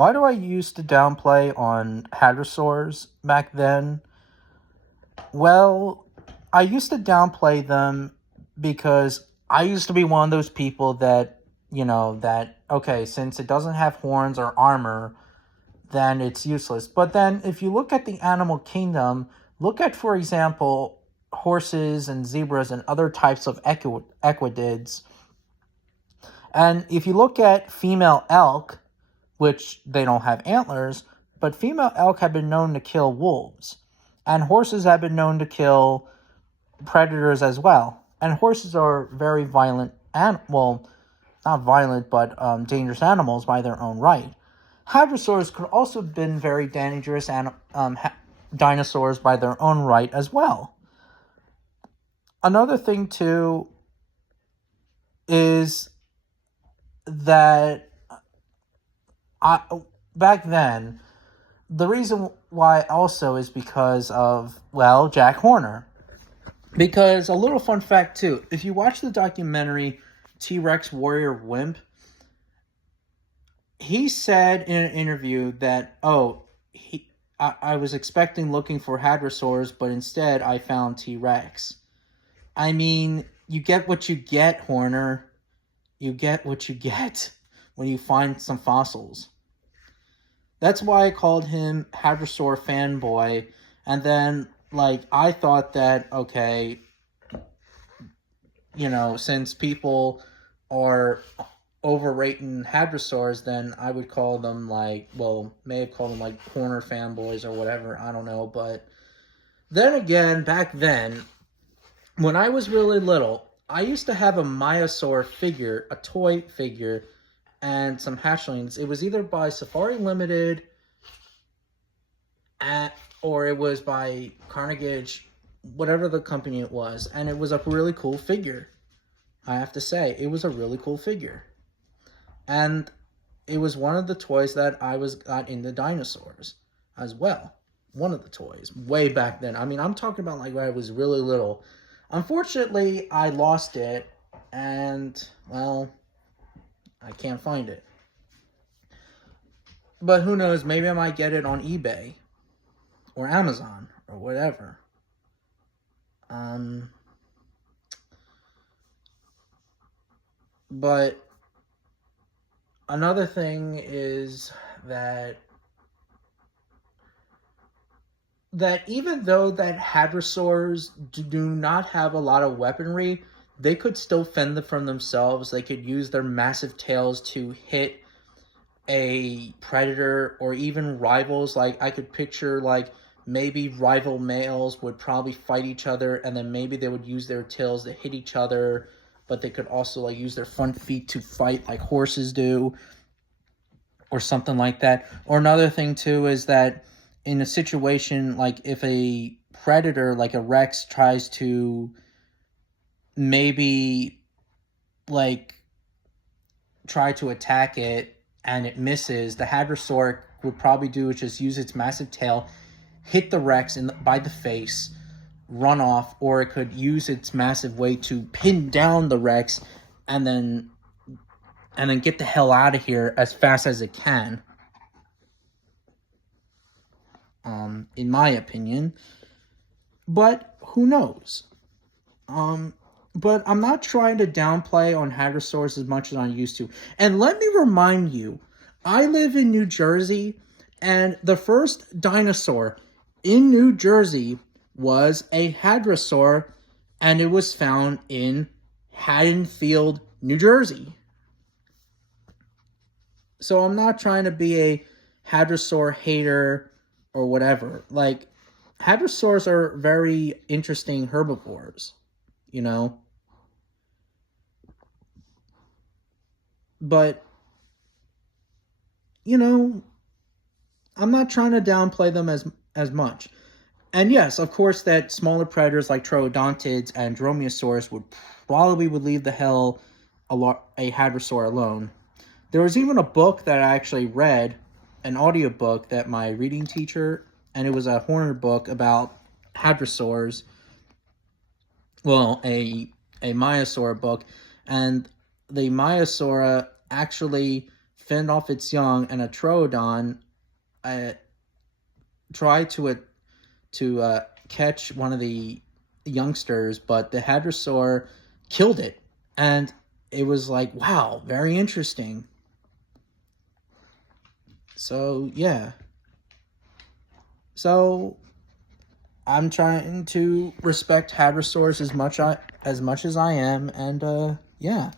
Why do I used to downplay on hadrosaurs back then? Well, I used to downplay them because I used to be one of those people that, okay, since it doesn't have horns or armor, then it's useless. But then if you look at the animal kingdom, look at, for example, horses and zebras and other types of equidids. And if you look at female elk, which they don't have antlers, but female elk have been known to kill wolves. And horses have been known to kill predators as well. And horses are very violent, well, not violent, but dangerous animals by their own right. Hadrosaurs could also have been very dangerous dinosaurs by their own right as well. Another thing, too, is that back then, the reason why also is because of, well, Jack Horner. Because a little fun fact, too, if you watch the documentary T-Rex Warrior Wimp, he said in an interview that, I was looking for hadrosaurs, but instead I found T-Rex. I mean, you get what you get, Horner. You get what you get when you find some fossils. That's why I called him Hadrosaur Fanboy. And then, I thought that, okay, since people are overrating hadrosaurs, then I would call them, may have called them, Horner Fanboys or whatever. I don't know. But then again, back then, when I was really little, I used to have a Maiasaur figure, a toy figure, and some hatchlings. It was either by Safari Limited or it was by Carnegie, whatever the company it was. And it was a really cool figure. I have to say, it was a really cool figure. And it was one of the toys that I got into dinosaurs as well. One of the toys, way back then. I mean, I'm talking about when I was really little. Unfortunately, I lost it, and, well, I can't find it. But who knows, maybe I might get it on eBay, or Amazon, or whatever. But another thing is that even though that hadrosaurs do not have a lot of weaponry, they could still fend from themselves. They could use their massive tails to hit a predator or even rivals. I could picture, maybe rival males would probably fight each other, and then maybe they would use their tails to hit each other, but they could also, use their front feet to fight like horses do, or something like that. Or another thing, too, is that in a situation, if a predator, like a Rex, tries to maybe, try to attack it and it misses, the hadrosaur would probably do is just use its massive tail, hit the Rex by the face, run off, or it could use its massive weight to pin down the Rex and then get the hell out of here as fast as it can. In my opinion. But who knows? But I'm not trying to downplay on hadrosaurs as much as I used to. And let me remind you, I live in New Jersey, and the first dinosaur in New Jersey was a hadrosaur, and it was found in Haddonfield, New Jersey. So I'm not trying to be a hadrosaur hater or whatever. Hadrosaurs are very interesting herbivores, But, I'm not trying to downplay them as much. And yes, of course, that smaller predators like troodontids and dromaeosaurus would leave the hell a hadrosaur alone. There was even a book that I actually read, an audiobook that my reading teacher, and it was a Horner book about hadrosaurs. Well, a Maiasaur book, and the Maiasaura actually fend off its young, and a troodon tried to catch one of the youngsters, but the hadrosaur killed it. And it was like, wow, very interesting. So, yeah. So, I'm trying to respect hadrosaurs as much as I am, and, yeah.